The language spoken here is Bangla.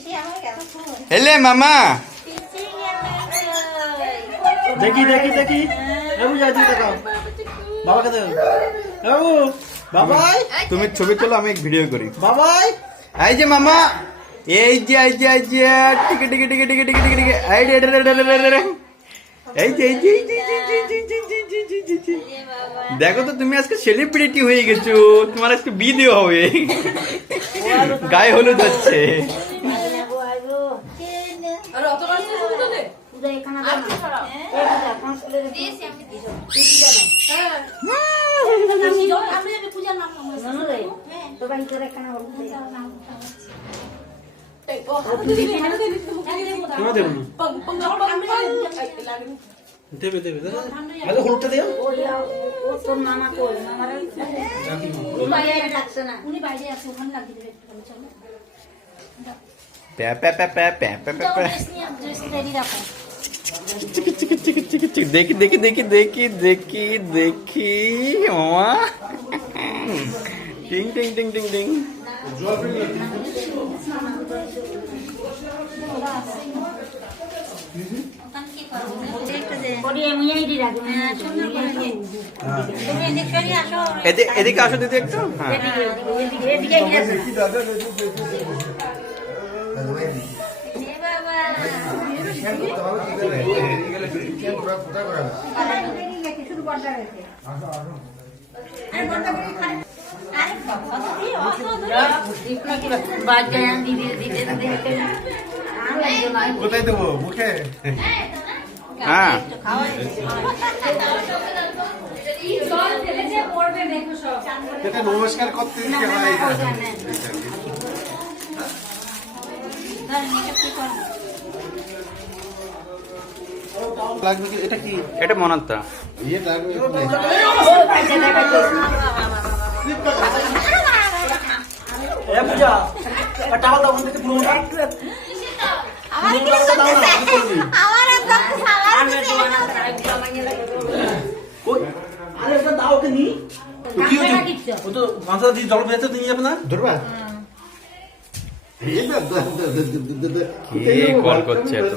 हेले मामा देखी देखी देखी बाबू जाती देखाओ बाबा के देखो बाबू বাবাই তুমি ছবি তোলো আমি এক ভিডিও করি বাবাই এই যে মামা এই যে টিকে টিকে টিকে টিকে টিকে টিকে টিকে এই রে রে রে রে রে এই যে দেখো তো তুমি আজকে সেলিব্রিটি হয়ে গেছো তোমার আজকে বিয়ে হবে গায়ে হলুদ হচ্ছে আরে অত মাছ ছবি তোলে দেবে দেবে আগে হলুদটা দিও তোর মামা কই মামার বাইরে লাগছে না উনি বাইরে আছে ওখানে লাগিয়ে দেবে একটু ভালো চলো প্যা প্যা প্যা প্যা প্যা প্যা প্যা প্যা ড্রেস রেডি রাখো দেখি দেখি দেখি দেখি দেখি দেখি মামা টিং টিং টিং টিং টিং বডি আমি রেডি রাখো সুন্দর করে দিন তুমি এদিকে ফেরি আসো এদিকে আসো দিদি একটু হ্যাঁ এদিকে আসো এ বাবা শুরু করতে হয়েছে আরে বন্ধ করে খান আরে বাবা তুই অত দীপনা কি বাদ যায় দিদি দিদি দেখতে কোথায় দেবো মুখে হ্যাঁ এটা নমস্কার করতে দিতে হয় লাগবে কি এটা কি এটা মনাত্তা ইয়ে লাগবে এ পূজা টাকা দাও আমাকে পুরো আমার কি আমার একদম সালাদ আমি আরে এটা দাও কে নি তো কি হচ্ছে ও তো মাথা দিয়ে জল বেঁচে নিয়ে যাবে না ধরবা কি কল করছে এত